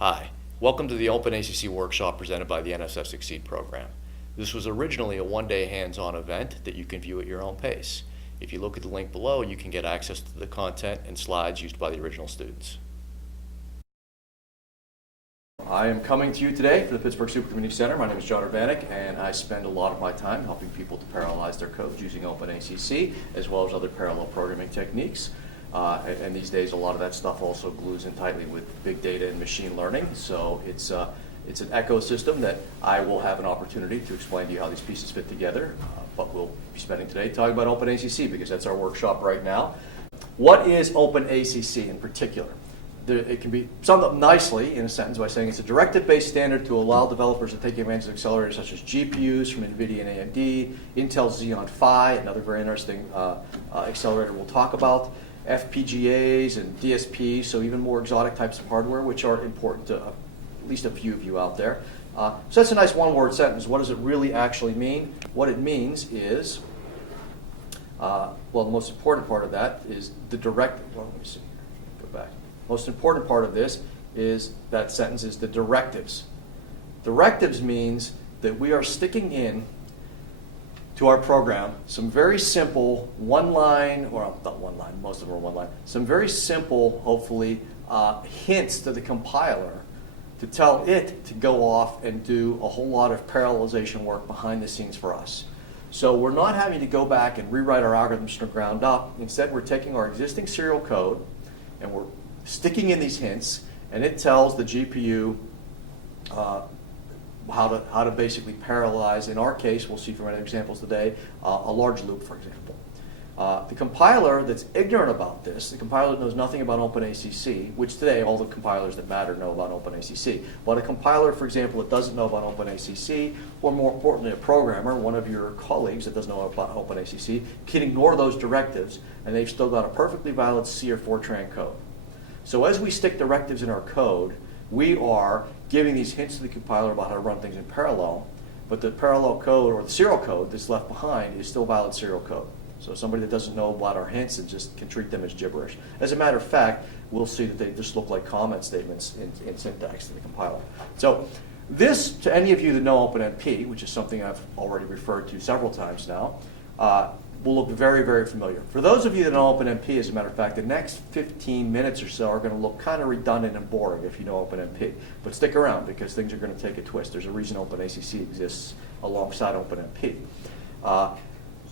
Hi, welcome to the OpenACC workshop presented by the NSF Succeed program. This was originally a one-day hands-on event that you can view at your own pace. If you look at the link below, you can get access to the content and slides used by the original students. I am coming to you today from the Pittsburgh Super Community Center. My name is John Urbanek, and I spend a lot of my time helping people to parallelize their code using OpenACC as well as other parallel programming techniques. And these days, a lot of that stuff also glues in tightly with big data and machine learning. So it's an ecosystem that I will have an opportunity to explain to you how these pieces fit together. But we'll be spending today talking about OpenACC because that's our workshop right now. What is OpenACC in particular? It can be summed up nicely in a sentence by saying it's a directive-based standard to allow developers to take advantage of accelerators such as GPUs from NVIDIA and AMD, Intel's Xeon Phi, another very interesting accelerator we'll talk about, FPGAs and DSPs, so even more exotic types of hardware, which are important to at least a few of you out there. So that's a nice one-word sentence. What does it really actually mean? What it means is, well, the most important part of that is the directive. Well, let me see. Go back. Most important part of this is that sentence is the directives. Directives means that we are sticking in to our program some very simple one-line, or not one-line, most of them are one-line, some very simple, hopefully, hints to the compiler to tell it to go off and do a whole lot of parallelization work behind the scenes for us. So we're not having to go back and rewrite our algorithms from the ground up. Instead, we're taking our existing serial code and we're sticking in these hints, and it tells the GPU how to basically parallelize. In our case, we'll see from our examples today, a large loop, for example. The compiler that's ignorant about this, the compiler that knows nothing about OpenACC, which today all the compilers that matter know about OpenACC, but a compiler, for example, that doesn't know about OpenACC, or more importantly, a programmer, one of your colleagues that doesn't know about OpenACC, can ignore those directives, and they've still got a perfectly valid C or Fortran code. So as we stick directives in our code, we are giving these hints to the compiler about how to run things in parallel, but the parallel code or the serial code that's left behind is still valid serial code. So somebody that doesn't know about our hints and just can treat them as gibberish. As a matter of fact, we'll see that they just look like comment statements in syntax to the compiler. So this, to any of you that know OpenMP, which is something I've already referred to several times now, will look very, very familiar. For those of you that know OpenMP, as a matter of fact, the next 15 minutes or so are going to look kind of redundant and boring if you know OpenMP. But stick around because things are going to take a twist. There's a reason OpenACC exists alongside OpenMP.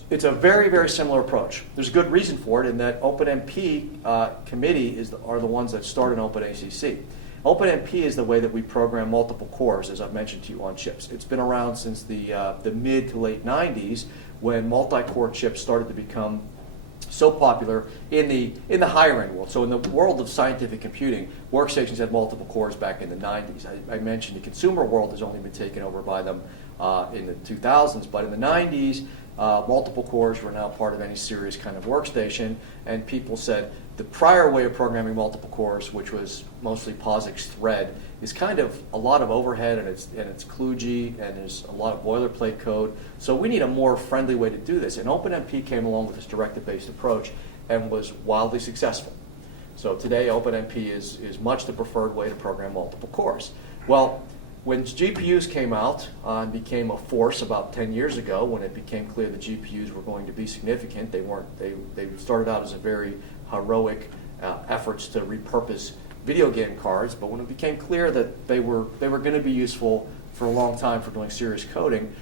It's a very, very similar approach. There's a good reason for it in that OpenMP committee are the ones that started OpenACC. OpenMP is the way that we program multiple cores, as I've mentioned to you, on chips. It's been around since the mid to late 90s when multi-core chips started to become so popular in the higher end world. So in the world of scientific computing, workstations had multiple cores back in the 90s. I mentioned the consumer world has only been taken over by them in the 2000s, but in the 90s, multiple cores were now part of any serious kind of workstation, and people said the prior way of programming multiple cores, which was mostly POSIX thread, is kind of a lot of overhead, and it's kludgy, and there's a lot of boilerplate code. So we need a more friendly way to do this, and OpenMP came along with this directive-based approach and was wildly successful. So today, OpenMP is much the preferred way to program multiple cores. Well, when GPUs came out and became a force about 10 years ago, when it became clear that GPUs were going to be significant, they started out as a very heroic efforts to repurpose video game cards, but when it became clear that they were going to be useful for a long time for doing serious coding,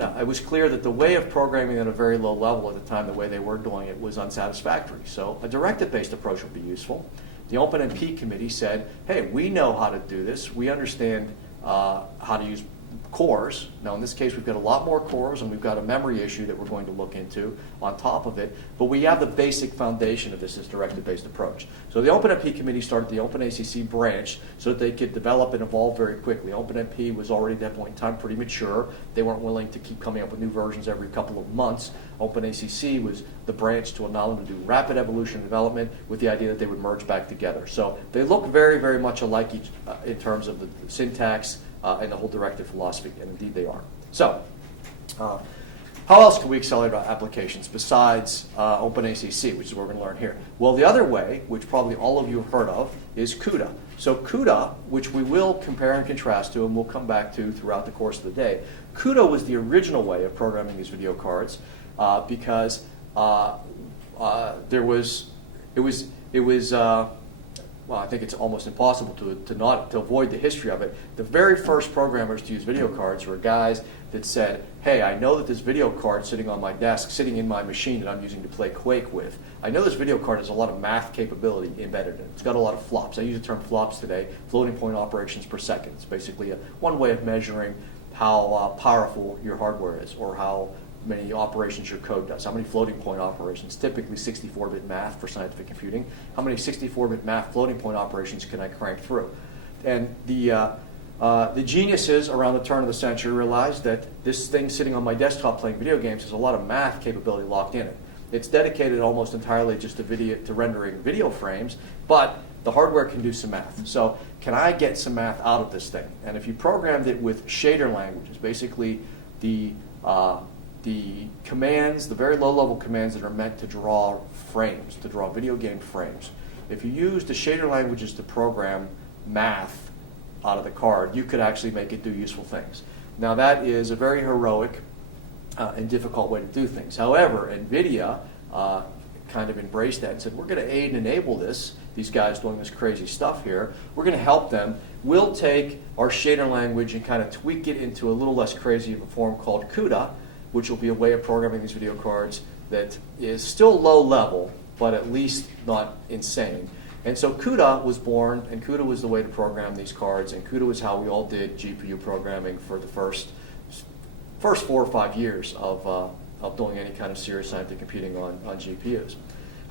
it was clear that the way of programming at a very low level at the time, the way they were doing it, was unsatisfactory. So a directive-based approach would be useful. The OpenMP committee said, hey, we know how to do this. We understand how to use cores. Now in this case we've got a lot more cores and we've got a memory issue that we're going to look into on top of it, but we have the basic foundation of this directive-based approach. So the OpenMP committee started the OpenACC branch so that they could develop and evolve very quickly. OpenMP was already at that point in time pretty mature. They weren't willing to keep coming up with new versions every couple of months. OpenACC was the branch to allow them to do rapid evolution and development with the idea that they would merge back together. So they look very, very much alike in terms of the syntax and the whole directive philosophy, and indeed they are. So How else can we accelerate our applications besides OpenACC, which is what we're going to learn here? Well, the other way, which probably all of you have heard of, is CUDA. So CUDA, which we will compare and contrast to, and we'll come back to throughout the course of the day, CUDA was the original way of programming these video cards because well, I think it's almost impossible to avoid the history of it. The very first programmers to use video cards were guys that said, hey, I know that this video card sitting on my desk, sitting in my machine that I'm using to play Quake with, I know this video card has a lot of math capability embedded in it. It's got a lot of flops. I use the term flops today, floating point operations per second. It's basically one way of measuring how powerful your hardware is, or how many operations your code does. How many floating point operations, typically 64-bit math for scientific computing, how many 64-bit math floating point operations can I crank through? And the geniuses around the turn of the century realized that this thing sitting on my desktop playing video games has a lot of math capability locked in it. It's dedicated almost entirely just to rendering video frames, but the hardware can do some math. So can I get some math out of this thing? And if you programmed it with shader languages, basically the commands, the very low-level commands that are meant to draw frames, to draw video game frames. If you use the shader languages to program math out of the card, you could actually make it do useful things. Now that is a very heroic and difficult way to do things. However, NVIDIA kind of embraced that and said, we're going to aid and enable this, these guys doing this crazy stuff here. We're going to help them. We'll take our shader language and kind of tweak it into a little less crazy of a form called CUDA, which will be a way of programming these video cards that is still low level, but at least not insane. And so CUDA was born, and CUDA was the way to program these cards, and CUDA was how we all did GPU programming for the first 4 or 5 years of doing any kind of serious scientific computing on GPUs.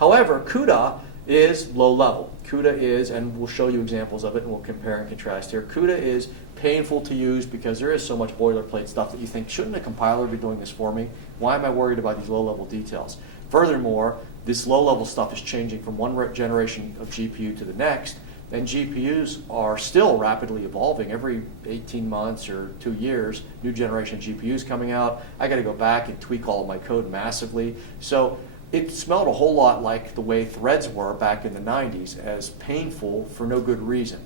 However, CUDA is low level. CUDA is, and we'll show you examples of it, and we'll compare and contrast here. CUDA is painful to use because there is so much boilerplate stuff that you think, shouldn't a compiler be doing this for me? Why am I worried about these low-level details? Furthermore, this low-level stuff is changing from one generation of GPU to the next, and GPUs are still rapidly evolving. Every 18 months or 2 years, new generation GPUs coming out. I got to go back and tweak all of my code massively. So it smelled a whole lot like the way threads were back in the 90s, as painful for no good reason.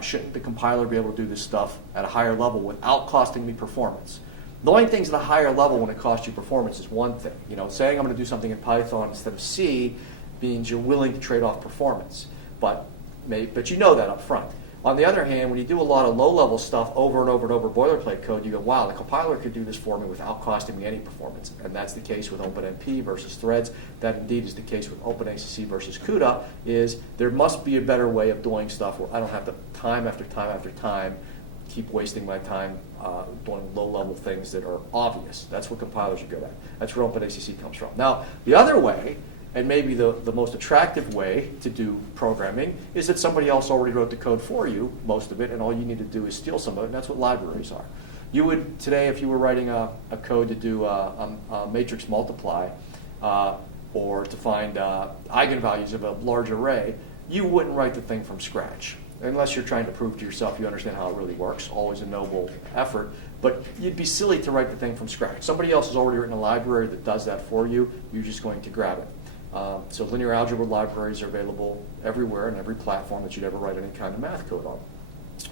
Shouldn't the compiler be able to do this stuff at a higher level without costing me performance? Knowing things at a higher level when it costs you performance is one thing. You know, saying I'm going to do something in Python instead of C means you're willing to trade off performance, but you know that up front. On the other hand, when you do a lot of low-level stuff over and over and over boilerplate code, you go, wow, the compiler could do this for me without costing me any performance. And that's the case with OpenMP versus threads. That indeed is the case with OpenACC versus CUDA, is there must be a better way of doing stuff where I don't have to time after time after time keep wasting my time doing low-level things that are obvious. That's what compilers are good at. That's where OpenACC comes from. Now, the other way, and maybe the most attractive way to do programming, is that somebody else already wrote the code for you, most of it, and all you need to do is steal some of it, and that's what libraries are. You would, today, if you were writing a code to do a matrix multiply, or to find eigenvalues of a large array, you wouldn't write the thing from scratch. Unless you're trying to prove to yourself you understand how it really works, always a noble effort. But you'd be silly to write the thing from scratch. Somebody else has already written a library that does that for you. You're just going to grab it. So linear algebra libraries are available everywhere and every platform that you'd ever write any kind of math code on.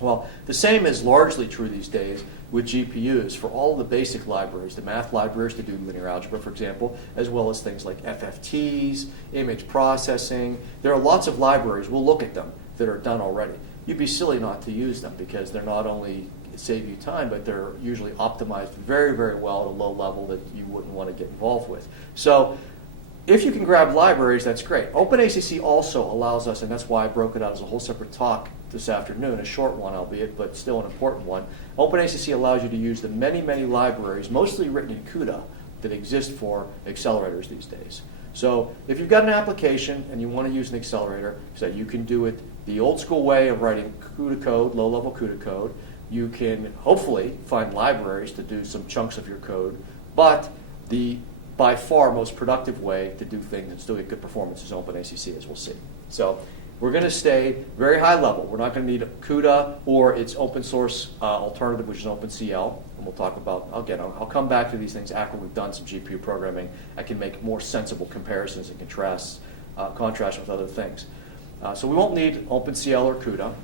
Well, the same is largely true these days with GPUs for all the basic libraries, the math libraries to do linear algebra, for example, as well as things like FFTs, image processing. There are lots of libraries, we'll look at them, that are done already. You'd be silly not to use them because they're not only save you time, but they're usually optimized very, very well at a low level that you wouldn't want to get involved with. So if you can grab libraries, that's great. OpenACC also allows us, and that's why I broke it out as a whole separate talk this afternoon, a short one albeit, but still an important one. OpenACC allows you to use the many, many libraries, mostly written in CUDA, that exist for accelerators these days. So if you've got an application and you want to use an accelerator, so you can do it the old school way of writing CUDA code, low-level CUDA code. You can hopefully find libraries to do some chunks of your code, but the by far most productive way to do things and still get good performance is OpenACC, as we'll see. So We're going to stay very high level. We're not going to need CUDA or its open source alternative, which is OpenCL. And we'll talk about, again, I'll come back to these things after we've done some GPU programming. I can make more sensible comparisons and contrast with other things. So we won't need OpenCL or CUDA.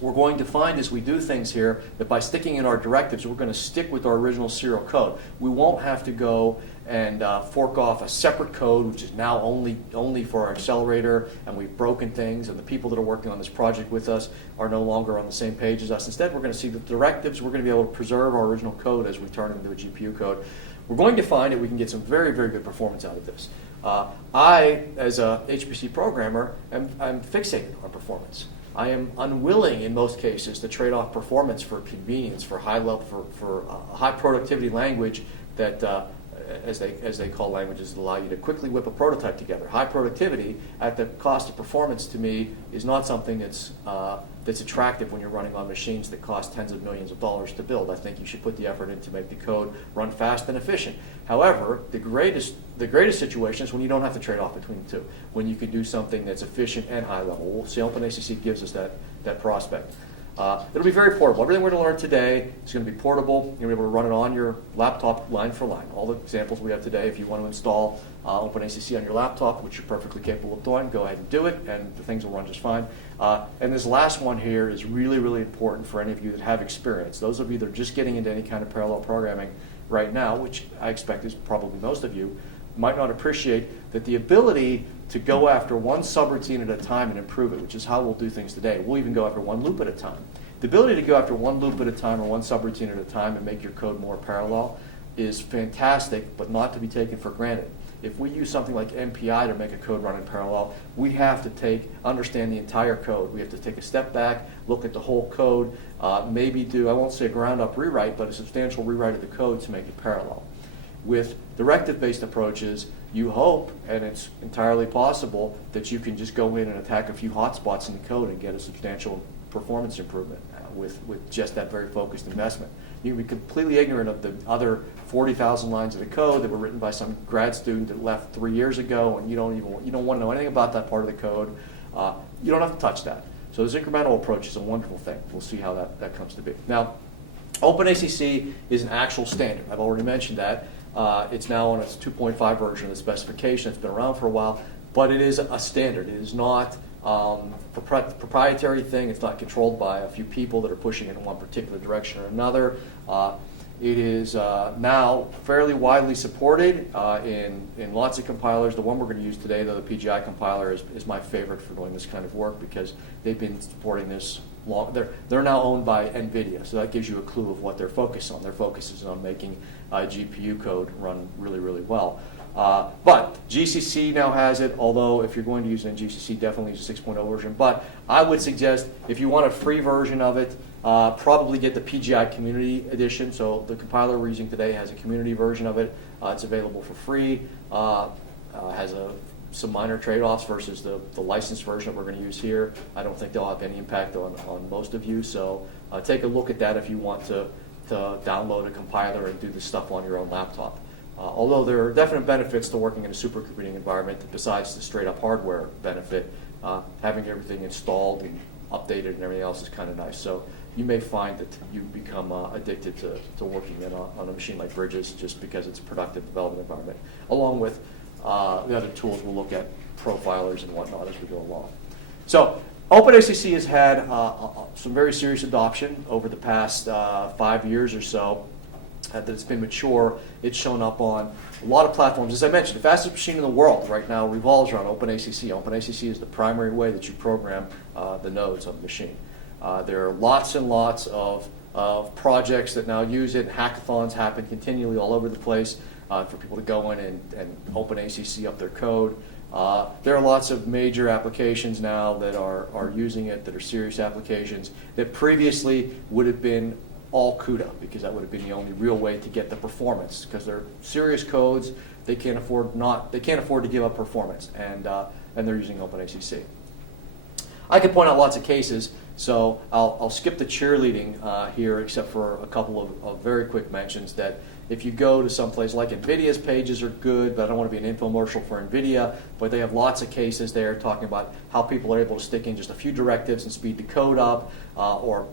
We're going to find as we do things here that by sticking in our directives, we're going to stick with our original serial code. We won't have to go and fork off a separate code, which is now only for our accelerator, and we've broken things, and the people that are working on this project with us are no longer on the same page as us. Instead, we're going to see the directives. We're going to be able to preserve our original code as we turn it into a GPU code. We're going to find that we can get some very, very good performance out of this. I, as a HPC programmer, I'm fixated on performance. I am unwilling in most cases to trade off performance for convenience, for high level, for high productivity language that, as they call languages that allow you to quickly whip a prototype together. High productivity at the cost of performance, to me, is not something that's attractive when you're running on machines that cost tens of millions of dollars to build. I think you should put the effort in to make the code run fast and efficient. However, the greatest situation is when you don't have to trade off between the two, when you can do something that's efficient and high level. We'll see OpenACC gives us that prospect. It'll be very portable. Everything we're going to learn today is going to be portable. You're going to be able to run it on your laptop line for line. All the examples we have today, if you want to install OpenACC on your laptop, which you're perfectly capable of doing, go ahead and do it, and the things will run just fine. And this last one here is really, really important for any of you that have experience. Those of you that are just getting into any kind of parallel programming right now, which I expect is probably most of you, might not appreciate that the ability to go after one subroutine at a time and improve it, which is how we'll do things today. We'll even go after one loop at a time. The ability to go after one loop at a time or one subroutine at a time and make your code more parallel is fantastic, but not to be taken for granted. If we use something like MPI to make a code run in parallel, we have to understand the entire code. We have to take a step back, look at the whole code, maybe do, I won't say a ground-up rewrite, but a substantial rewrite of the code to make it parallel. With directive-based approaches, you hope, and it's entirely possible, that you can just go in and attack a few hotspots in the code and get a substantial performance improvement with just that very focused investment. You can be completely ignorant of the other 40,000 lines of the code that were written by some grad student that left 3 years ago, and you don't want to know anything about that part of the code. You don't have to touch that. So this incremental approach is a wonderful thing. We'll see how that comes to be. Now, OpenACC is an actual standard. I've already mentioned that. It's now on its 2.5 version of the specification. It's been around for a while, but it is a standard. It is not a proprietary thing. It's not controlled by a few people that are pushing it in one particular direction or another. It is now fairly widely supported in lots of compilers. The one we're going to use today, though, the PGI compiler, is my favorite for doing this kind of work because they've been supporting this long. They're now owned by NVIDIA, so that gives you a clue of what their focus on. Their focus is on making GPU code run really, really well. But GCC now has it, although if you're going to use it in GCC, definitely use a 6.0 version. But I would suggest if you want a free version of it, probably get the PGI Community Edition. So the compiler we're using today has a community version of it. It's available for free. Has some minor trade-offs versus the licensed version that we're going to use here. I don't think they'll have any impact on most of you. So take a look at that if you want to download a compiler and do this stuff on your own laptop. Although there are definite benefits to working in a supercomputing environment besides the straight-up hardware benefit, having everything installed and updated and everything else is kind of nice. So you may find that you become addicted to working on a machine like Bridges just because it's a productive development environment, along with the other tools we'll look at, profilers and whatnot, as we go along. So OpenACC has had some very serious adoption over the past 5 years or so. That it's been mature. It's shown up on a lot of platforms. As I mentioned, the fastest machine in the world right now revolves around OpenACC. OpenACC is the primary way that you program the nodes of the machine. There are lots and lots of projects that now use it. Hackathons happen continually all over the place for people to go in and OpenACC up their code. There are lots of major applications now that are using it, that are serious applications, that previously would have been all CUDA, because that would have been the only real way to get the performance. Because they're serious codes, they can't afford to give up performance, and they're using OpenACC. I could point out lots of cases, so I'll skip the cheerleading here, except for a couple of very quick mentions that If you go to some place like NVIDIA's pages are good, but I don't want to be an infomercial for NVIDIA, but they have lots of cases there talking about how people are able to stick in just a few directives and speed the code up, or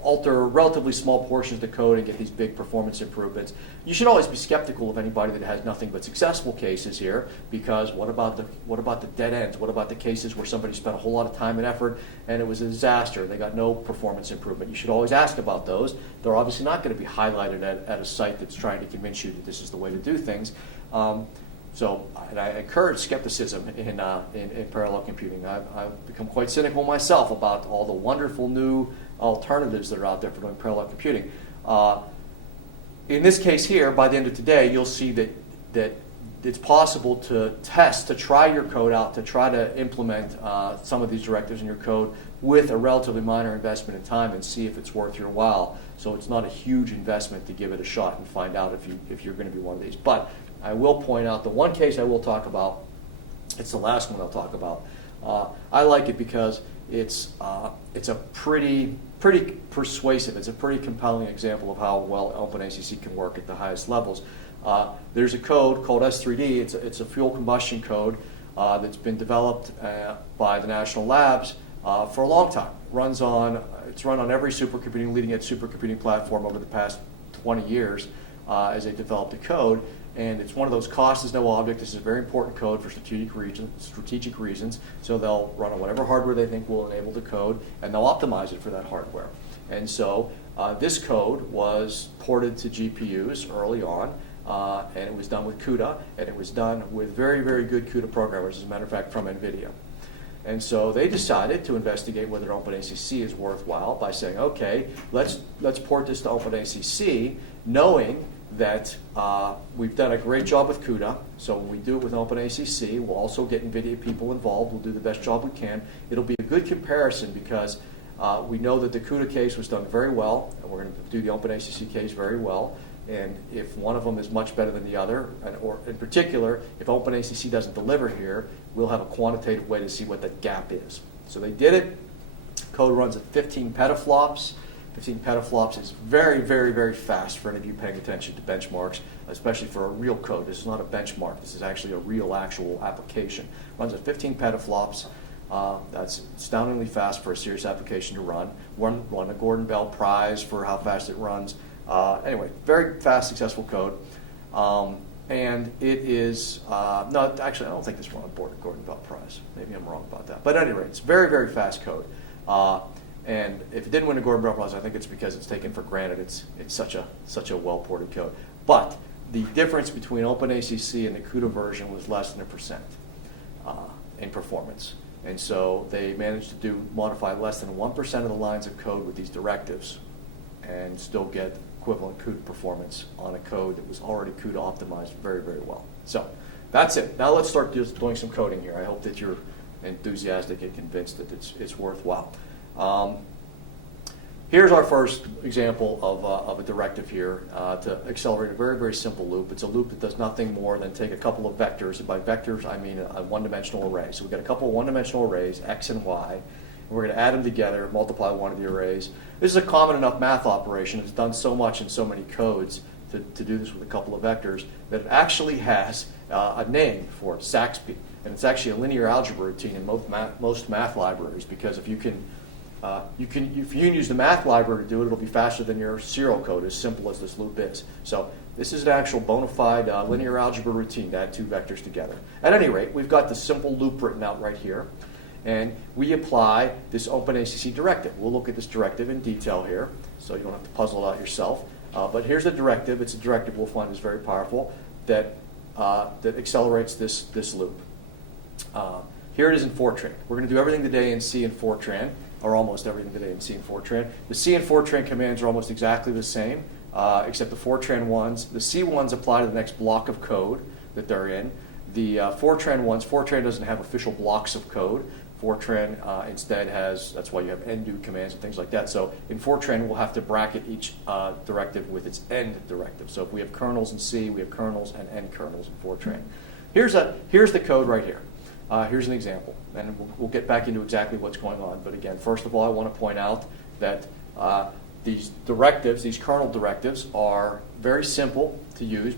alter relatively small portions of the code and get these big performance improvements. You should always be skeptical of anybody that has nothing but successful cases here, because what about the dead ends? What about the cases where somebody spent a whole lot of time and effort and it was a disaster and they got no performance improvement? You should always ask about those. They're obviously not going to be highlighted at a site that's trying to convince you that this is the way to do things. And I encourage skepticism in parallel computing. I've become quite cynical myself about all the wonderful new alternatives that are out there for doing parallel computing. In this case here, by the end of today, you'll see that it's possible to test, to try your code out, to try to implement some of these directives in your code with a relatively minor investment in time and see if it's worth your while. So it's not a huge investment to give it a shot and find out if you're going to be one of these. But I will point out the one case I will talk about, it's the last one I'll talk about. I like it because it's a pretty persuasive, it's a pretty compelling example of how well OpenACC can work at the highest levels. There's a code called S3D. It's a fuel combustion code that's been developed by the national labs for a long time. It's run on every supercomputing, leading edge supercomputing platform over the past 20 years as they developed the code. And it's one of those cost is no object. This is a very important code for strategic reasons. So they'll run on whatever hardware they think will enable the code, and they'll optimize it for that hardware. And so this code was ported to GPUs early on, and it was done with CUDA, and it was done with very, very good CUDA programmers, as a matter of fact, from NVIDIA. And so they decided to investigate whether OpenACC is worthwhile by saying, okay, let's port this to OpenACC, knowing that we've done a great job with CUDA. So when we do it with OpenACC, we'll also get NVIDIA people involved. We'll do the best job we can. It'll be a good comparison because we know that the CUDA case was done very well, and we're going to do the OpenACC case very well. And if one of them is much better than the other, or in particular, if OpenACC doesn't deliver here, we'll have a quantitative way to see what that gap is. So they did it. Code runs at 15 petaflops. 15 petaflops is very, very, very fast for any of you paying attention to benchmarks, especially for a real code. This is not a benchmark. This is actually a real, actual application. Runs at 15 petaflops. That's astoundingly fast for a serious application to run. Won a Gordon Bell Prize for how fast it runs. Anyway, very fast, successful code. And it is, no, actually, I don't think this won a Gordon Bell Prize. Maybe I'm wrong about that. But at any rate, it's very, very fast code. And if it didn't win a Gordon Bell Prize, I think it's because it's taken for granted. It's such a well-ported code. But the difference between OpenACC and the CUDA version was less than 1% in performance. And so they managed to modify less than 1% of the lines of code with these directives and still get equivalent CUDA performance on a code that was already CUDA optimized very, very well. So that's it. Now let's start doing some coding here. I hope that you're enthusiastic and convinced that it's worthwhile. Here's our first example of a directive here to accelerate a very, very simple loop. It's a loop that does nothing more than take a couple of vectors. And by vectors, I mean a one-dimensional array. So we've got a couple of one-dimensional arrays, x and y, and we're going to add them together, multiply one of the arrays. This is a common enough math operation. It's done so much in so many codes to do this with a couple of vectors that it actually has a name for it, SAXPY. And it's actually a linear algebra routine in most math libraries, because if you can use the math library to do it, it'll be faster than your serial code, as simple as this loop is. So this is an actual bona fide linear algebra routine to add two vectors together. At any rate, we've got the simple loop written out right here, and we apply this OpenACC directive. We'll look at this directive in detail here, so you don't have to puzzle it out yourself. But here's the directive. It's a directive we'll find is very powerful that accelerates this loop. Here it is in Fortran. We're going to do everything today in C and Fortran, or almost everything today in C and Fortran. The C and Fortran commands are almost exactly the same, except the Fortran ones. The C ones apply to the next block of code that they're in. The Fortran ones, Fortran doesn't have official blocks of code. Fortran instead has, that's why you have end-do commands and things like that. So in Fortran, we'll have to bracket each directive with its end directive. So if we have kernels in C, we have kernels and end kernels in Fortran. Here's the code right here. Here's an example, and we'll get back into exactly what's going on. But again, first of all, I want to point out that These directives, these kernel directives, are very simple to use.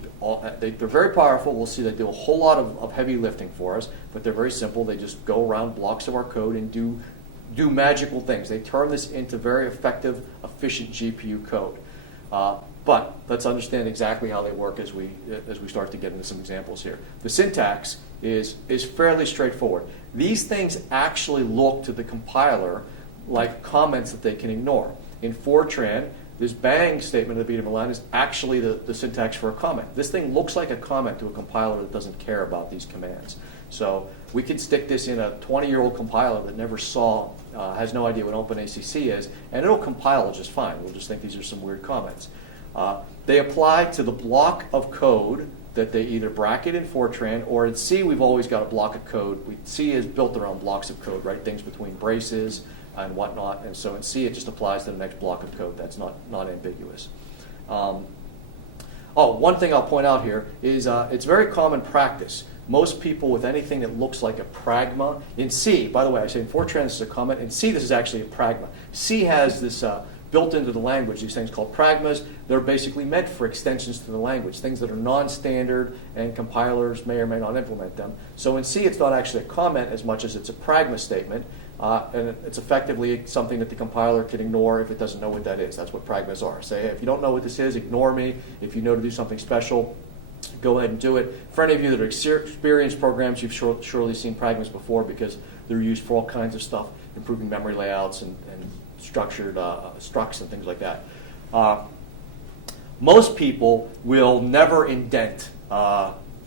They're very powerful. We'll see they do a whole lot of heavy lifting for us, but they're very simple. They just go around blocks of our code and do magical things. They turn this into very effective, efficient GPU code. But let's understand exactly how they work as we start to get into some examples here. The syntax is fairly straightforward. These things actually look to the compiler like comments that they can ignore. In Fortran, this bang statement at the beginning of a line is actually the syntax for a comment. This thing looks like a comment to a compiler that doesn't care about these commands. So we could stick this in a 20-year-old compiler that never saw, has no idea what OpenACC is, and it'll compile just fine. We'll just think these are some weird comments. They apply to the block of code that they either bracket in Fortran, or in C we've always got a block of code. C is built around blocks of code, right? Things between braces and whatnot. And so in C it just applies to the next block of code. That's not ambiguous. One thing I'll point out here is it's very common practice. Most people with anything that looks like a pragma, in C, by the way, I say in Fortran this is a comment, in C this is actually a pragma. C has this built into the language, these things called pragmas. They're basically meant for extensions to the language, things that are non-standard and compilers may or may not implement them. So in C it's not actually a comment as much as it's a pragma statement, and it's effectively something that the compiler can ignore if it doesn't know what that is. That's what pragmas are. Say, hey, if you don't know what this is, ignore me. If you know to do something special, go ahead and do it. For any of you that are experienced programs, you've surely seen pragmas before because they're used for all kinds of stuff, improving memory layouts and structured structs and things like that. Most people will never indent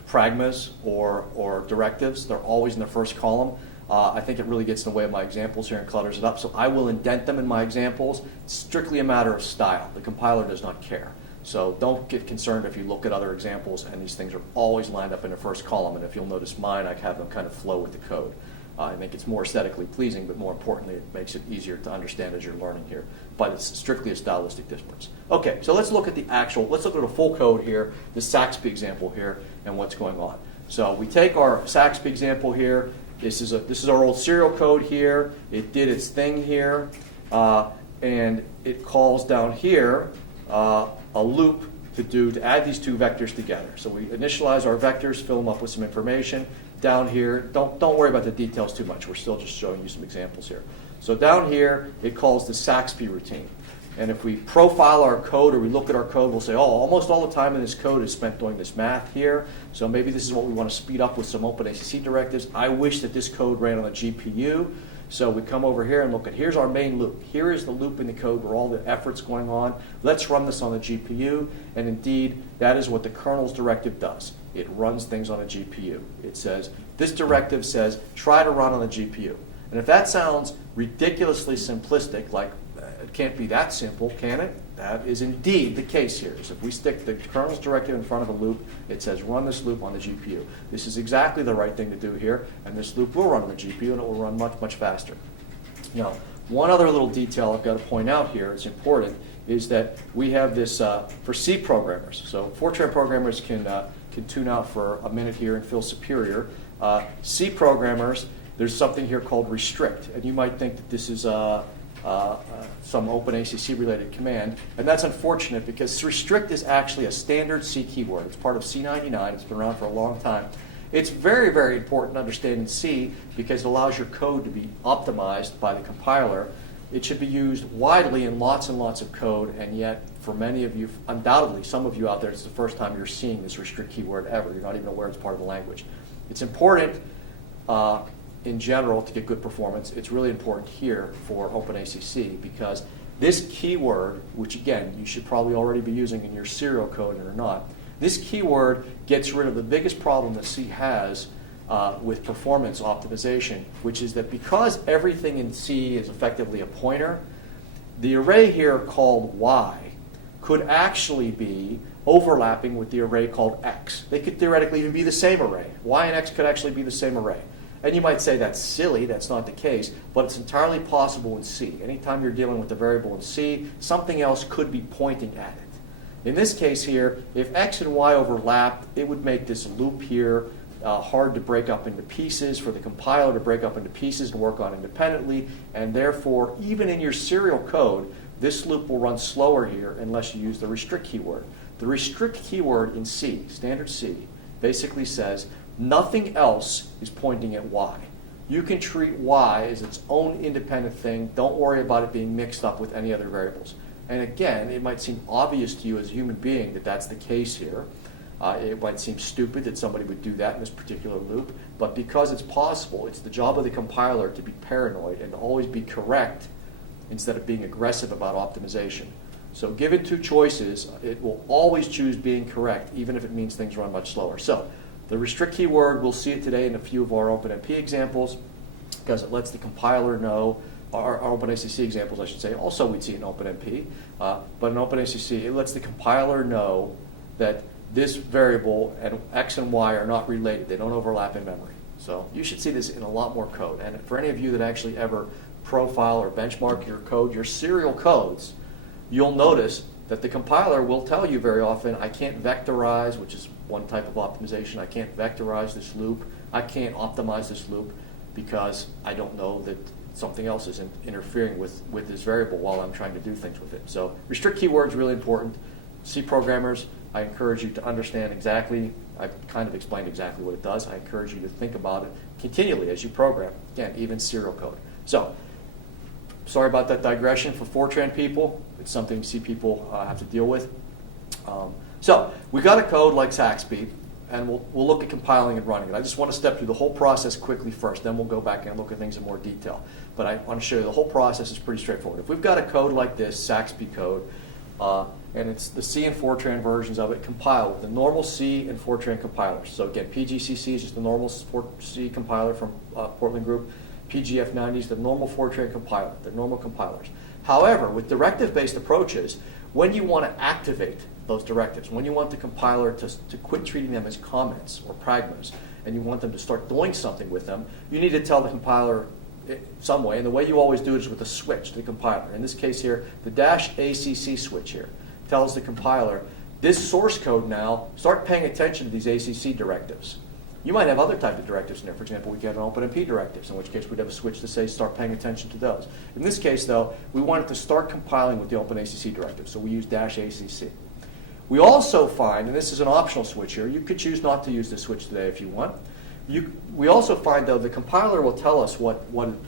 pragmas or directives. They're always in the first column. I think it really gets in the way of my examples here and clutters it up. So I will indent them in my examples. It's strictly a matter of style. The compiler does not care. So don't get concerned if you look at other examples and these things are always lined up in the first column. And if you'll notice mine, I have them kind of flow with the code. I think it's more aesthetically pleasing, but more importantly, it makes it easier to understand as you're learning here. But it's strictly a stylistic difference. Okay, so let's look at let's look at a full code here, the SAXPY example here, and what's going on. So we take our SAXPY example here. This is our old serial code here. It did its thing here, and it calls down here a loop to add these two vectors together. So we initialize our vectors, fill them up with some information. Down here, don't worry about the details too much. We're still just showing you some examples here. So down here, it calls the SAXPY routine. And if we profile our code or we look at our code, we'll say, almost all the time in this code is spent doing this math here. So maybe this is what we want to speed up with some OpenACC directives. I wish that this code ran on a GPU. So we come over here and look at, here's our main loop. Here is the loop in the code where all the effort's going on. Let's run this on the GPU. And indeed, that is what the kernel's directive does. It runs things on a GPU. It says, this directive says, try to run on the GPU. And if that sounds ridiculously simplistic, like it can't be that simple, can it? That is indeed the case here. So if we stick the kernel's directive in front of a loop, it says run this loop on the GPU. This is exactly the right thing to do here, and this loop will run on the GPU, and it will run much, much faster. Now, one other little detail I've got to point out here, it's important, is that we have this for C programmers. So Fortran programmers can tune out for a minute here and feel superior. C programmers, there's something here called restrict, and you might think that this is some OpenACC related command, and that's unfortunate because restrict is actually a standard C keyword. It's part of C99. It's been around for a long time. It's very, very important to understand in C because it allows your code to be optimized by the compiler. It should be used widely in lots and lots of code, and yet for many of you, undoubtedly some of you out there, it's the first time you're seeing this restrict keyword ever. You're not even aware it's part of the language. It's important in general to get good performance. It's really important here for OpenACC because this keyword, which again you should probably already be using in your serial code or not, this keyword gets rid of the biggest problem that C has with performance optimization, which is that because everything in C is effectively a pointer, the array here called Y could actually be overlapping with the array called X. They could theoretically even be the same array. Y and X could actually be the same array. And you might say that's silly, that's not the case, but it's entirely possible in C. Anytime you're dealing with a variable in C, something else could be pointing at it. In this case here, if X and Y overlapped, it would make this loop here hard to break up into pieces, for the compiler to break up into pieces and work on independently, and therefore, even in your serial code, this loop will run slower here unless you use the restrict keyword. The restrict keyword in C, standard C, basically says nothing else is pointing at Y. You can treat Y as its own independent thing. Don't worry about it being mixed up with any other variables. And again, it might seem obvious to you as a human being that that's the case here. It might seem stupid that somebody would do that in this particular loop, but because it's possible, it's the job of the compiler to be paranoid and to always be correct instead of being aggressive about optimization. So given two choices, it will always choose being correct, even if it means things run much slower. So the restrict keyword, we'll see it today in a few of our OpenMP examples, because it lets the compiler know, our OpenACC examples, I should say, also we'd see in OpenMP, but in OpenACC, it lets the compiler know that this variable and X and Y are not related. They don't overlap in memory. So you should see this in a lot more code. And for any of you that actually ever profile or benchmark your code, your serial codes, you'll notice that the compiler will tell you very often, I can't vectorize, which is one type of optimization. I can't vectorize this loop. I can't optimize this loop because I don't know that something else is interfering with this variable while I'm trying to do things with it. So restrict keyword is really important. C programmers, I encourage you to understand exactly, I've kind of explained exactly what it does. I encourage you to think about it continually as you program, again, even serial code. So, sorry about that digression for Fortran people. It's something C people have to deal with. So, we got a code like SAXPY, and we'll look at compiling and running it. I just want to step through the whole process quickly first, then we'll go back and look at things in more detail. But I want to show you the whole process is pretty straightforward. If we've got a code like this, SAXPY code, and it's the C and Fortran versions of it compiled with the normal C and Fortran compilers. So again, PGCC is just the normal C compiler from Portland Group. PGF90 is the normal Fortran compiler. They're normal compilers. However, with directive-based approaches, when you want to activate those directives, when you want the compiler to quit treating them as comments or pragmas, and you want them to start doing something with them, you need to tell the compiler some way, and the way you always do it is with a switch to the compiler. In this case here, the -ACC switch here tells the compiler, this source code now, start paying attention to these ACC directives. You might have other types of directives in there. For example, we could have an OpenMP directives, in which case we'd have a switch to say start paying attention to those. In this case, though, we wanted to start compiling with the OpenACC directive, so we use -ACC. We also find, and this is an optional switch here, you could choose not to use this switch today if you want. We also find, though, the compiler will tell us what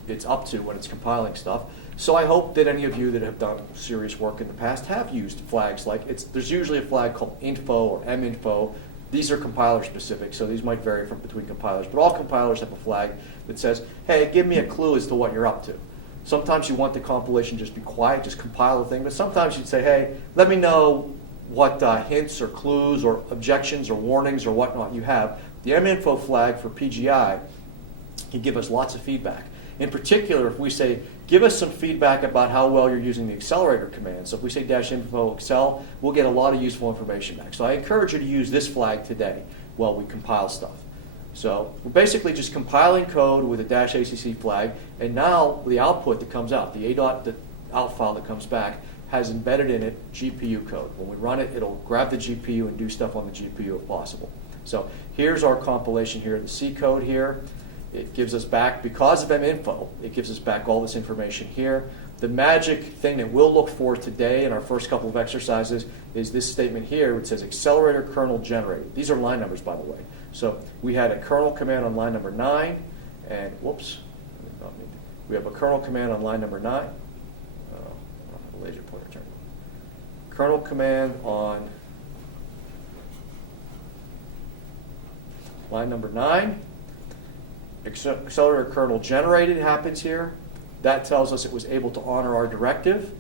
it's up to when it's compiling stuff. So I hope that any of you that have done serious work in the past have used flags like there's usually a flag called info or minfo. These are compiler specific, so these might vary between compilers. But all compilers have a flag that says, hey, give me a clue as to what you're up to. Sometimes you want the compilation just be quiet, just compile the thing. But sometimes you'd say, hey, let me know what hints or clues or objections or warnings or whatnot you have. The minfo flag for PGI can give us lots of feedback. In particular, if we say, give us some feedback about how well you're using the accelerator command. So if we say -info excel, we'll get a lot of useful information back. So I encourage you to use this flag today while we compile stuff. So we're basically just compiling code with a -ACC flag, and now the output that comes out, the out file that comes back, has embedded in it GPU code. When we run it, it'll grab the GPU and do stuff on the GPU if possible. So here's our compilation here, the C code here. It gives us back, because of minfo, it gives us back all this information here. The magic thing that we'll look for today in our first couple of exercises is this statement here, which says accelerator kernel generated. These are line numbers, by the way. So we had a kernel command on line number 9, and whoops, we have a kernel command on line number 9. Laser pointer turn. Kernel command on line number 9. Accelerator kernel generated happens here. That tells us it was able to honor our directive.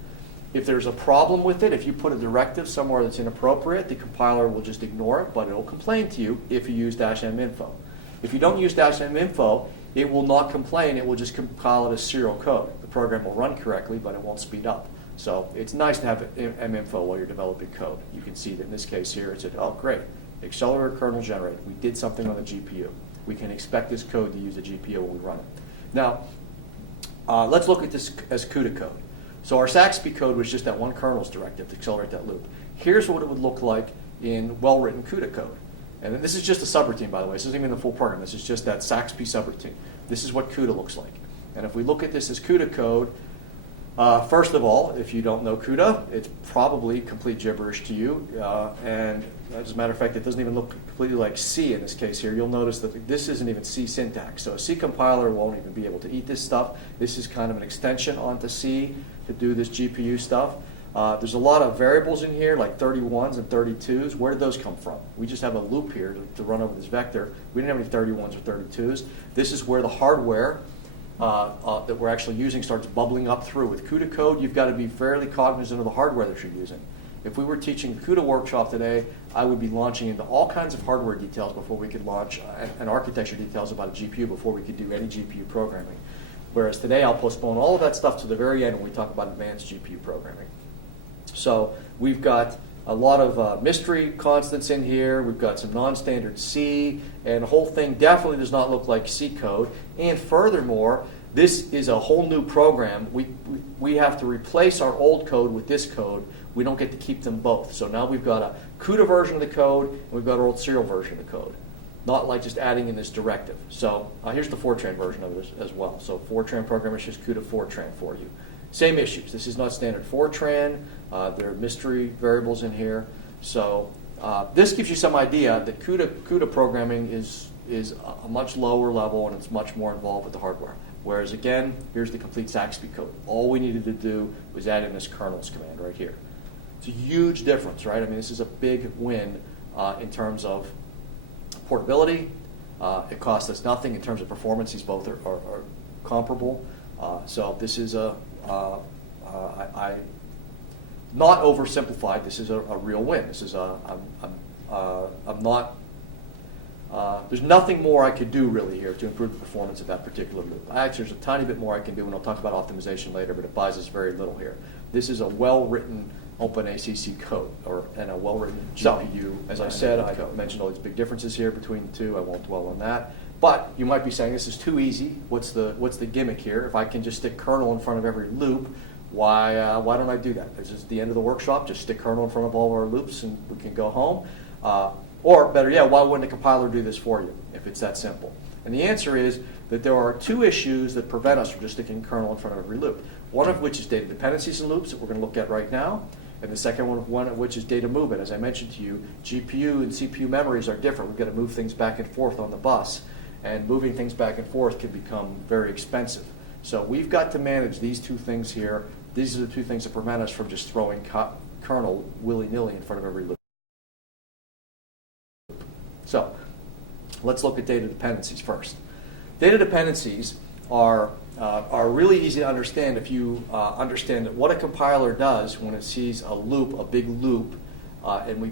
If there's a problem with it, if you put a directive somewhere that's inappropriate, the compiler will just ignore it, but it'll complain to you if you use -minfo. If you don't use -minfo, it will not complain. It will just compile it as serial code. The program will run correctly, but it won't speed up. So it's nice to have minfo while you're developing code. You can see that in this case here, it said, oh, great, accelerator kernel generated. We did something on the GPU. We can expect this code to use the GPU when we run it. Now, let's look at this as CUDA code. So our SAXPY code was just that one kernel's directive to accelerate that loop. Here's what it would look like in well-written CUDA code. And this is just a subroutine, by the way. This isn't even the full program. This is just that SAXPY subroutine. This is what CUDA looks like. And if we look at this as CUDA code, First of all, if you don't know CUDA, it's probably complete gibberish to you. And as a matter of fact, it doesn't even look completely like C in this case here. You'll notice that this isn't even C syntax. So a C compiler won't even be able to eat this stuff. This is kind of an extension onto C to do this GPU stuff. There's a lot of variables in here, like 31s and 32s. Where did those come from? We just have a loop here to run over this vector. We didn't have any 31s or 32s. This is where the hardware that we're actually using starts bubbling up through. With CUDA code, you've got to be fairly cognizant of the hardware that you're using. If we were teaching CUDA workshop today, I would be launching into all kinds of hardware details before we could launch and architecture details about a GPU before we could do any GPU programming. Whereas today, I'll postpone all of that stuff to the very end when we talk about advanced GPU programming. So we've got a lot of mystery constants in here. We've got some non-standard C, and the whole thing definitely does not look like C code. And furthermore, this is a whole new program. We have to replace our old code with this code. We don't get to keep them both. So now we've got a CUDA version of the code, and we've got our old serial version of the code. Not like just adding in this directive. So here's the Fortran version of it as well. So Fortran programmer is just CUDA Fortran for you. Same issues. This is not standard Fortran. There are mystery variables in here. So this gives you some idea that CUDA programming is a much lower level, and it's much more involved with the hardware. Whereas again, here's the complete SAXPY code. All we needed to do was add in this kernels command right here. It's a huge difference, right? I mean, this is a big win in terms of portability. It costs us nothing in terms of performance. These both are comparable. So this is not oversimplified. This is a real win. This is I'm not. There's nothing more I could do really here to improve the performance of that particular loop. Actually, there's a tiny bit more I can do, and I'll talk about optimization later, but it buys us very little here. This is a well-written OpenACC code, and a well-written GPU. As I said, I mentioned all these big differences here between the two. I won't dwell on that. But you might be saying, this is too easy. What's the gimmick here? If I can just stick kernel in front of every loop, why don't I do that? This is the end of the workshop. Just stick kernel in front of all of our loops, and we can go home. Or better yet, why wouldn't a compiler do this for you if it's that simple? And the answer is that there are two issues that prevent us from just sticking kernel in front of every loop. One of which is data dependencies in loops that we're going to look at right now. And the second one of which is data movement. As I mentioned to you, GPU and CPU memories are different. We've got to move things back and forth on the bus. And moving things back and forth can become very expensive. So we've got to manage these two things here. These are the two things that prevent us from just throwing kernel willy-nilly in front of every loop. So let's look at data dependencies first. Data dependencies are really easy to understand if you understand what a compiler does when it sees a loop, a big loop, and we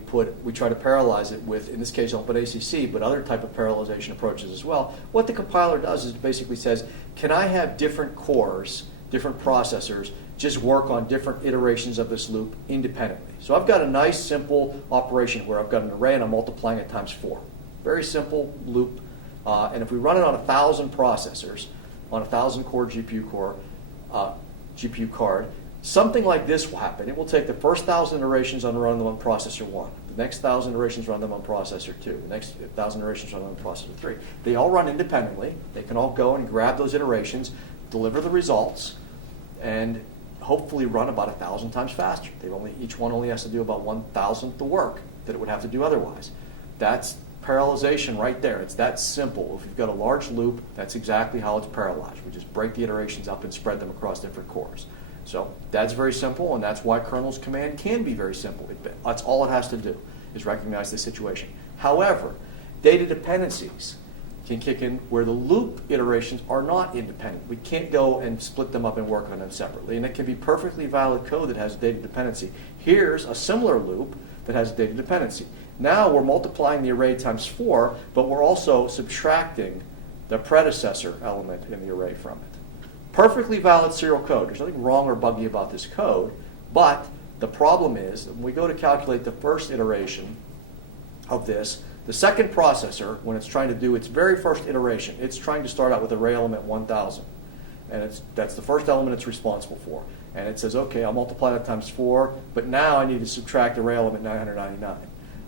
try to parallelize it with, in this case, OpenACC, but other type of parallelization approaches as well. What the compiler does is it basically says, can I have different cores, different processors, just work on different iterations of this loop independently? So I've got a nice, simple operation where I've got an array and I'm multiplying it times 4. Very simple loop. And if we run it on 1,000 processors, on a 1,000 core GPU card, something like this will happen. It will take the first 1,000 iterations and run them on processor 1. The next 1,000 iterations run them on processor 2. The next 1,000 iterations run them on processor 3. They all run independently. They can all go and grab those iterations, deliver the results, and hopefully run about 1,000 times faster. Each one only has to do about 1,000th the work that it would have to do otherwise. That's parallelization right there. It's that simple. If you've got a large loop, that's exactly how it's parallelized. We just break the iterations up and spread them across different cores. So that's very simple, and that's why kernel's command can be very simple. That's all it has to do, is recognize the situation. However, data dependencies can kick in where the loop iterations are not independent. We can't go and split them up and work on them separately, and it can be perfectly valid code that has a data dependency. Here's a similar loop that has a data dependency. Now we're multiplying the array times 4, but we're also subtracting the predecessor element in the array from it. Perfectly valid serial code. There's nothing wrong or buggy about this code, but the problem is when we go to calculate the first iteration of this, the second processor, when it's trying to do its very first iteration, it's trying to start out with array element 1,000. And that's the first element it's responsible for. And it says, okay, I'll multiply that times 4, but now I need to subtract array element 999.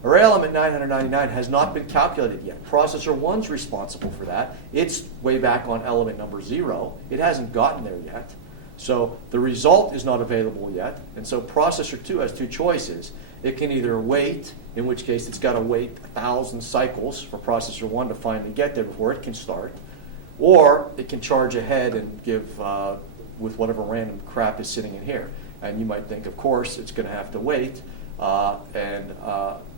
Array element 999 has not been calculated yet. Processor 1's responsible for that. It's way back on element number 0. It hasn't gotten there yet. So the result is not available yet, and so processor 2 has two choices. It can either wait, in which case it's got to wait 1,000 cycles for processor 1 to finally get there before it can start, or it can charge ahead and give with whatever random crap is sitting in here. And you might think, of course, it's going to have to wait, and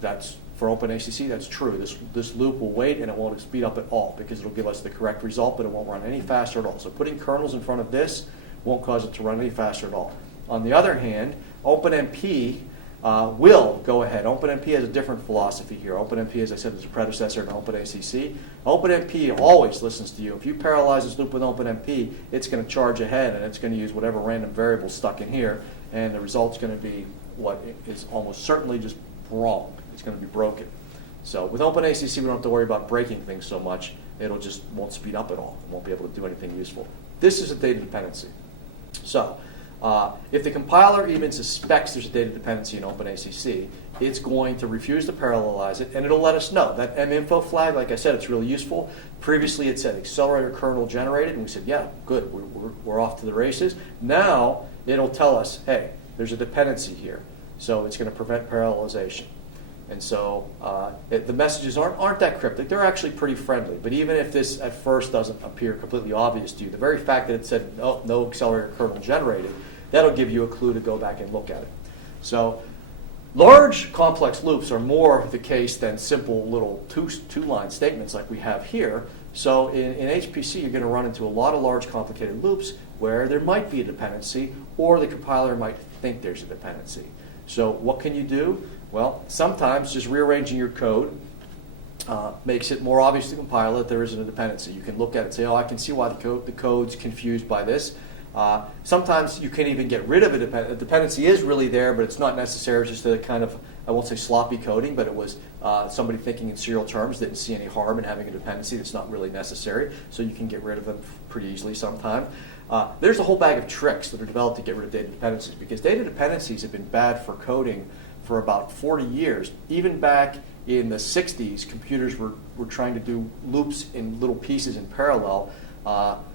that's for OpenACC, that's true. This loop will wait and it won't speed up at all because it'll give us the correct result, but it won't run any faster at all. So putting kernels in front of this won't cause it to run any faster at all. On the other hand, OpenMP will go ahead. OpenMP has a different philosophy here. OpenMP, as I said, is a predecessor to OpenACC. OpenMP always listens to you. If you parallelize this loop with OpenMP, it's going to charge ahead and it's going to use whatever random variable stuck in here, and the result's going to be what is almost certainly just wrong. It's going to be broken. So with OpenACC, we don't have to worry about breaking things so much. It'll just won't speed up at all. It won't be able to do anything useful. This is a data dependency. So if the compiler even suspects there's a data dependency in OpenACC, it's going to refuse to parallelize it, and it'll let us know. That minfo flag, like I said, it's really useful. Previously, it said accelerator kernel generated, and we said, yeah, good, we're off to the races. Now, it'll tell us, hey, there's a dependency here, so it's going to prevent parallelization. And so the messages aren't that cryptic. They're actually pretty friendly. But even if this at first doesn't appear completely obvious to you, the very fact that it said no accelerator kernel generated, that'll give you a clue to go back and look at it. So large complex loops are more the case than simple little two-line statements like we have here. So in HPC, you're going to run into a lot of large complicated loops where there might be a dependency or the compiler might think there's a dependency. So what can you do? Well, sometimes just rearranging your code makes it more obvious to the compiler that there isn't a dependency. You can look at it and say, oh, I can see why the code's confused by this. Sometimes you can even get rid of a dependency. The dependency is really there, but it's not necessary. It's just a kind of, I won't say sloppy coding, but it was somebody thinking in serial terms, didn't see any harm in having a dependency that's not really necessary. So you can get rid of them pretty easily sometimes. There's a whole bag of tricks that are developed to get rid of data dependencies, because data dependencies have been bad for coding for about 40 years. Even back in the 60s, computers were trying to do loops in little pieces in parallel.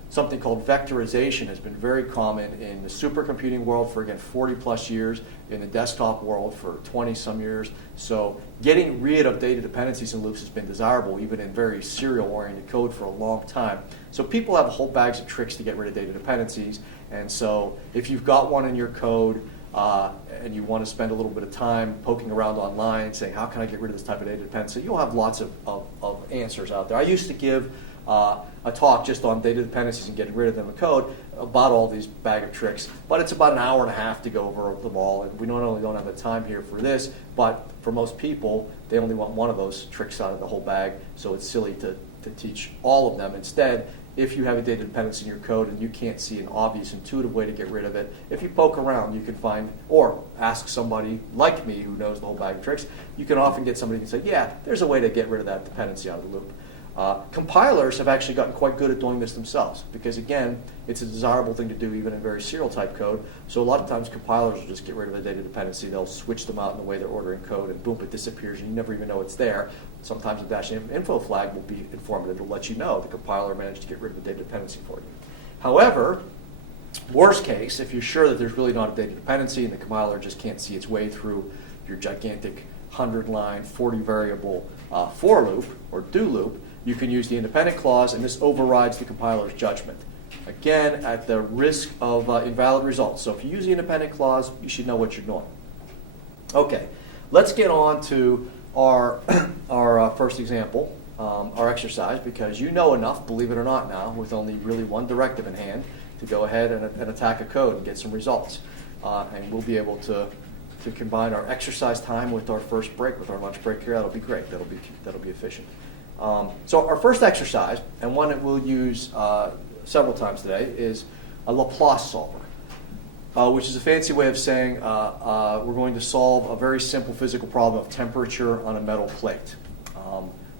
Something called vectorization has been very common in the supercomputing world for, again, 40 plus years, in the desktop world for 20 some years. So getting rid of data dependencies in loops has been desirable, even in very serial-oriented code, for a long time. So people have a whole bags of tricks to get rid of data dependencies. And so if you've got one in your code, and you want to spend a little bit of time poking around online saying, how can I get rid of this type of data dependency, you'll have lots of answers out there. I used to give a talk just on data dependencies and getting rid of them in code about all these bag of tricks, but it's about an hour and a half to go over them all, and we not only don't have the time here for this, but for most people, they only want one of those tricks out of the whole bag, so it's silly to teach all of them. Instead, if you have a data dependency in your code and you can't see an obvious, intuitive way to get rid of it, if you poke around, you can find, or ask somebody like me who knows the whole bag of tricks, you can often get somebody who can say, yeah, there's a way to get rid of that dependency out of the loop. Compilers have actually gotten quite good at doing this themselves because, again, it's a desirable thing to do even in very serial type code. So a lot of times compilers will just get rid of the data dependency. They'll switch them out in the way they're ordering code, and boom, it disappears, and you never even know it's there. Sometimes the -info flag will be informative. It'll let you know the compiler managed to get rid of the data dependency for you. However, worst case, if you're sure that there's really not a data dependency and the compiler just can't see its way through your gigantic 100-line, 40-variable for loop or do loop, you can use the independent clause, and this overrides the compiler's judgment. Again, at the risk of invalid results. So if you use the independent clause, you should know what you're doing. Okay, let's get on to our first example, our exercise, because you know enough, believe it or not now, with only really one directive in hand, to go ahead and attack a code and get some results. And we'll be able to combine our exercise time with our first break, with our lunch break here. That'll be great. That'll be efficient. So our first exercise, and one that we'll use several times today, is a Laplace solver, which is a fancy way of saying we're going to solve a very simple physical problem of temperature on a metal plate.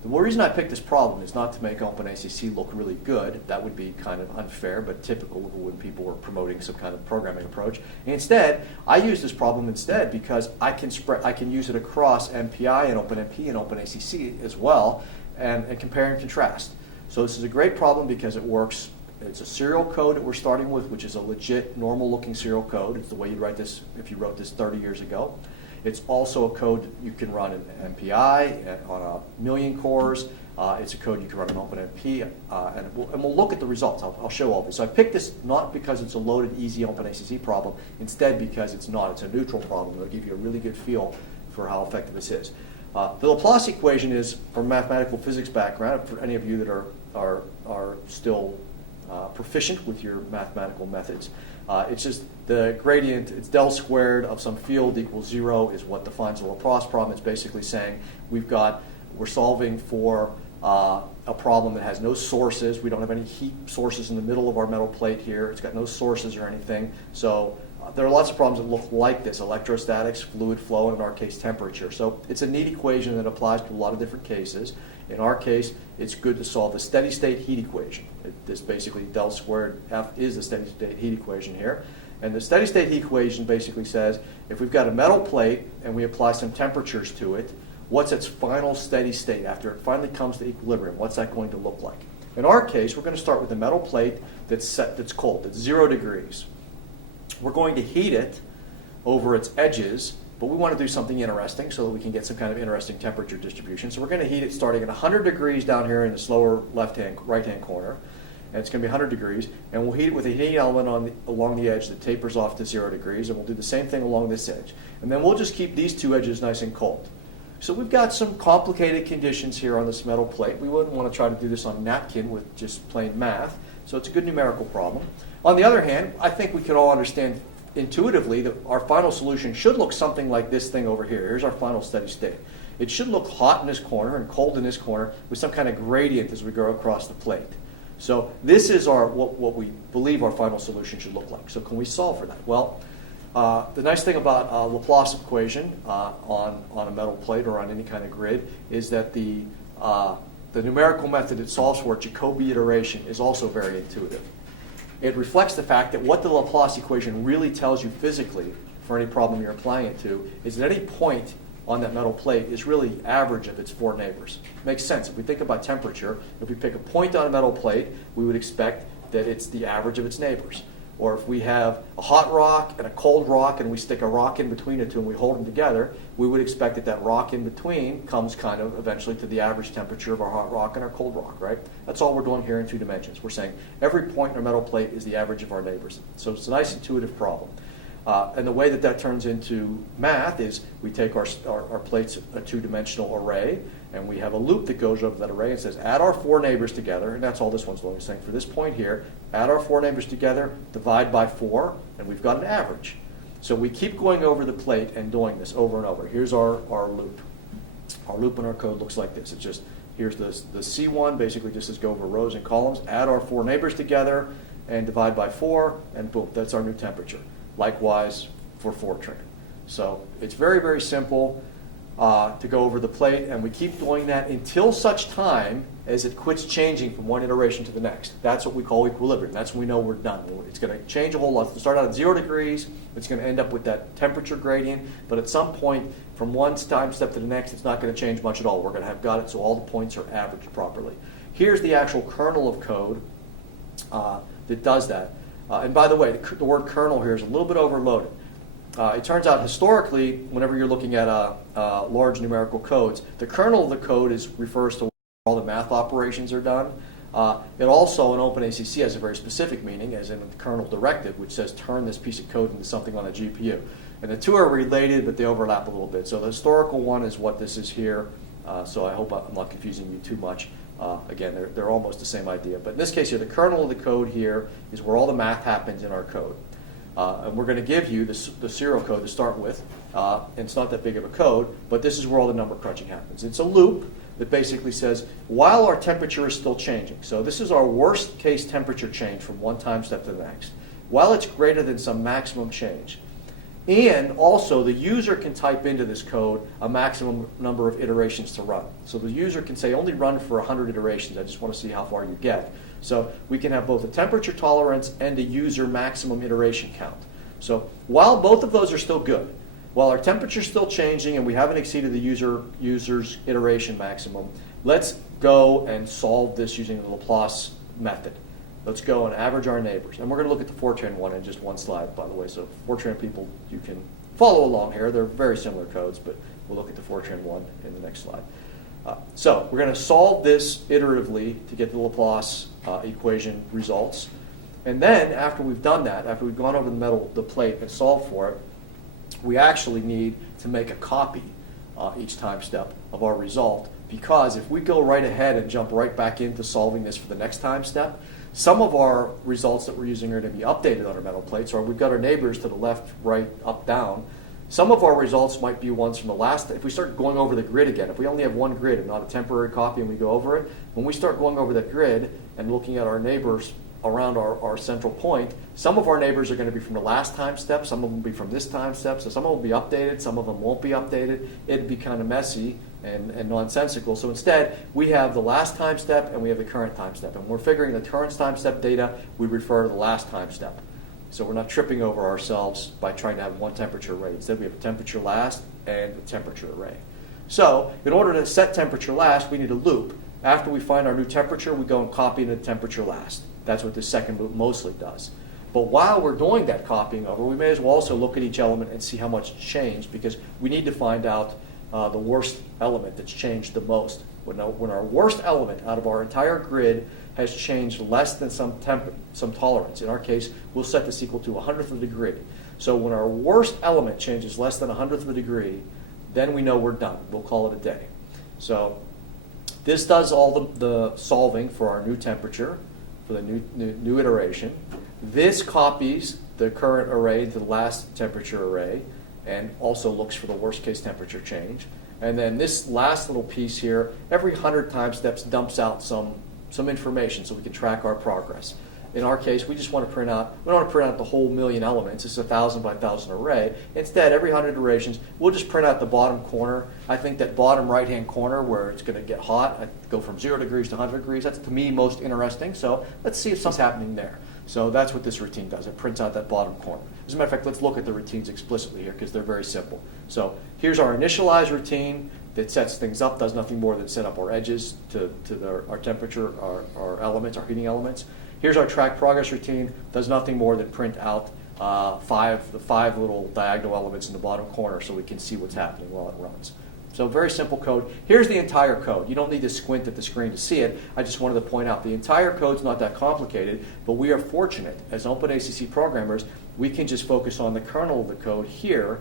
The reason I picked this problem is not to make OpenACC look really good. That would be kind of unfair, but typical when people were promoting some kind of programming approach. And instead, I use this problem instead because I can use it across MPI and OpenMP and OpenACC as well, and compare and contrast. So this is a great problem because it works It's a serial code that we're starting with, which is a legit, normal-looking serial code. It's the way you'd write this if you wrote this 30 years ago. It's also a code that you can run in MPI on 1,000,000 cores. It's a code you can run in OpenMP, and we'll look at the results. I'll show all these. So I picked this not because it's a loaded, easy OpenACC problem, instead because it's not. It's a neutral problem. It'll give you a really good feel for how effective this is. The Laplace equation is, from a mathematical physics background, for any of you that are still proficient with your mathematical methods, it's just the gradient, it's del squared of some field equals 0 is what defines the Laplace problem. It's basically saying we're solving for a problem that has no sources. We don't have any heat sources in the middle of our metal plate here. It's got no sources or anything. So there are lots of problems that look like this: electrostatics, fluid flow, and in our case, temperature. So it's a neat equation that applies to a lot of different cases. In our case, it's good to solve the steady state heat equation. This basically del squared F is the steady state heat equation here. And the steady state heat equation basically says if we've got a metal plate and we apply some temperatures to it, what's its final steady state after it finally comes to equilibrium? What's that going to look like? In our case, we're going to start with a metal plate that's cold, that's 0 degrees. We're going to heat it over its edges, but we want to do something interesting so that we can get some kind of interesting temperature distribution. So we're going to heat it starting at 100 degrees down here in this lower right-hand corner, and it's going to be 100 degrees, and we'll heat it with a heating element along the edge that tapers off to 0 degrees, and we'll do the same thing along this edge. And then we'll just keep these two edges nice and cold. So we've got some complicated conditions here on this metal plate. We wouldn't want to try to do this on a napkin with just plain math, so it's a good numerical problem. On the other hand, I think we could all understand intuitively that our final solution should look something like this thing over here. Here's our final steady state. It should look hot in this corner and cold in this corner with some kind of gradient as we go across the plate. So this is what we believe our final solution should look like. So can we solve for that? Well, the nice thing about Laplace equation on a metal plate or on any kind of grid is that the numerical method it solves for, Jacobi iteration, is also very intuitive. It reflects the fact that what the Laplace equation really tells you physically for any problem you're applying it to is that any point on that metal plate is really the average of its 4 neighbors. Makes sense. If we think about temperature, if we pick a point on a metal plate, we would expect that it's the average of its neighbors. Or if we have a hot rock and a cold rock and we stick a rock in between the two and we hold them together, we would expect that that rock in between comes kind of eventually to the average temperature of our hot rock and our cold rock, right? That's all we're doing here in 2 dimensions. We're saying every point in our metal plate is the average of our neighbors. So it's a nice intuitive problem. And the way that turns into math is we take our plates, a 2-dimensional array, and we have a loop that goes over that array and says add our 4 neighbors together, and that's all this one's doing. It's saying for this point here, add our 4 neighbors together, divide by 4, and we've got an average. So we keep going over the plate and doing this over and over. Here's our loop. Our loop in our code looks like this. It's just, here's the C1, basically just says go over rows and columns, add our 4 neighbors together, and divide by 4, and boom, that's our new temperature. Likewise for Fortran. So it's very, very simple to go over the plate, and we keep doing that until such time as it quits changing from one iteration to the next. That's what we call equilibrium. That's when we know we're done. It's going to change a whole lot. It'll start out at 0 degrees. It's going to end up with that temperature gradient, but at some point from one time step to the next, it's not going to change much at all. We're going to have got it so all the points are averaged properly. Here's the actual kernel of code that does that. And by the way, the word kernel here is a little bit overloaded. It turns out historically, whenever you're looking at large numerical codes, the kernel of the code refers to where all the math operations are done. It also, in OpenACC, has a very specific meaning, as in the kernel directive, which says turn this piece of code into something on a GPU. And the two are related, but they overlap a little bit. So the historical one is what this is here. So I hope I'm not confusing you too much. Again, they're almost the same idea. But in this case here, the kernel of the code here is where all the math happens in our code. And we're going to give you the serial code to start with. And it's not that big of a code, but this is where all the number crunching happens. It's a loop that basically says, while our temperature is still changing, so this is our worst case temperature change from one time step to the next, while it's greater than some maximum change. And also, the user can type into this code a maximum number of iterations to run. So the user can say, only run for 100 iterations. I just want to see how far you get. So we can have both a temperature tolerance and a user maximum iteration count. So while both of those are still good, while our temperature is still changing and we haven't exceeded the user's iteration maximum, let's go and solve this using the Laplace method. let's go and average our neighbors. And we're going to look at the Fortran one in just one slide, by the way. So Fortran people, you can follow along here. They're very similar codes, but we'll look at the Fortran one in the next slide. So we're going to solve this iteratively to get the Laplace equation results. And then after we've done that, after we've gone over the plate and solved for it, we actually need to make a copy each time step of our result, because if we go right ahead and jump right back into solving this for the next time step, some of our results that we're using are going to be updated on our metal plates, or we've got our neighbors to the left, right, up, down. Some of our results might be ones from the last. If we start going over the grid again, if we only have one grid and not a temporary copy and we go over it, when we start going over that grid and looking at our neighbors around our central point, some of our neighbors are going to be from the last time step, some of them will be from this time step, so some of them will be updated, some of them won't be updated. It'd be kind of messy and nonsensical. So instead, we have the last time step and we have the current time step. And we're figuring the current time step data, we refer to the last time step. So we're not tripping over ourselves by trying to have one temperature array. Instead, we have a temperature last and a temperature array. So in order to set temperature last, we need a loop. After we find our new temperature, we go and copy into temperature last. That's what the second loop mostly does. But while we're doing that copying over, we may as well also look at each element and see how much changed, because we need to find out the worst element that's changed the most. When our worst element out of our entire grid has changed less than some tolerance, in our case, we'll set this equal to 100th of a degree. So when our worst element changes less than 100th of a degree, then we know we're done. We'll call it a day. So this does all the solving for our new temperature, for the new iteration. This copies the current array to the last temperature array and also looks for the worst case temperature change. And then this last little piece here, every 100 time steps dumps out some information so we can track our progress. In our case, we just want to print out, we don't want to print out the whole million elements. It's a 1,000 by 1,000 array. Instead, every 100 iterations, we'll just print out the bottom corner. I think that bottom right-hand corner where it's going to get hot, I go from 0 degrees to 100 degrees. That's, to me, most interesting. So let's see if something's happening there. So that's what this routine does. It prints out that bottom corner. As a matter of fact, let's look at the routines explicitly here because they're very simple. So here's our initialize routine that sets things up, does nothing more than set up our edges to our temperature, our elements, our heating elements. Here's our track progress routine, does nothing more than print out the five little diagonal elements in the bottom corner so we can see what's happening while it runs. So very simple code. Here's the entire code. You don't need to squint at the screen to see it. I just wanted to point out the entire code's not that complicated, but we are fortunate as OpenACC programmers, we can just focus on the kernel of the code here,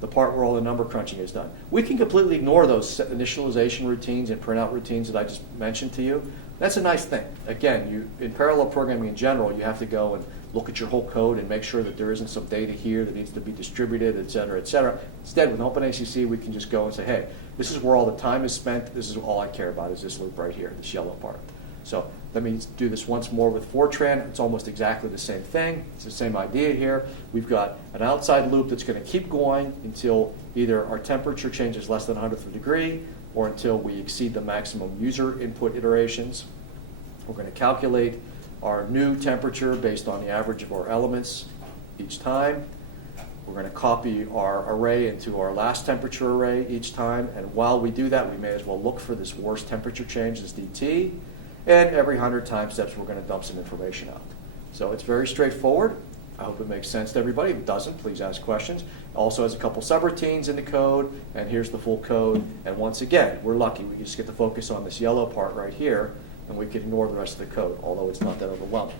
the part where all the number crunching is done. We can completely ignore those initialization routines and printout routines that I just mentioned to you. That's a nice thing. Again, in parallel programming in general, you have to go and look at your whole code and make sure that there isn't some data here that needs to be distributed, et cetera, et cetera. Instead, with OpenACC, we can just go and say, hey, this is where all the time is spent. This is all I care about is this loop right here, this yellow part. So let me do this once more with Fortran. It's almost exactly the same thing. It's the same idea here. We've got an outside loop that's going to keep going until either our temperature changes less than 100th of a degree or until we exceed the maximum user input iterations. We're going to calculate our new temperature based on the average of our elements each time. We're going to copy our array into our last temperature array each time. And while we do that, we may as well look for this worst temperature change as dt. And every 100 time steps, we're going to dump some information out. So it's very straightforward. I hope it makes sense to everybody. If it doesn't, please ask questions. It also has a couple subroutines in the code, and here's the full code. And once again, we're lucky. We just get to focus on this yellow part right here, and we can ignore the rest of the code, although it's not that overwhelming.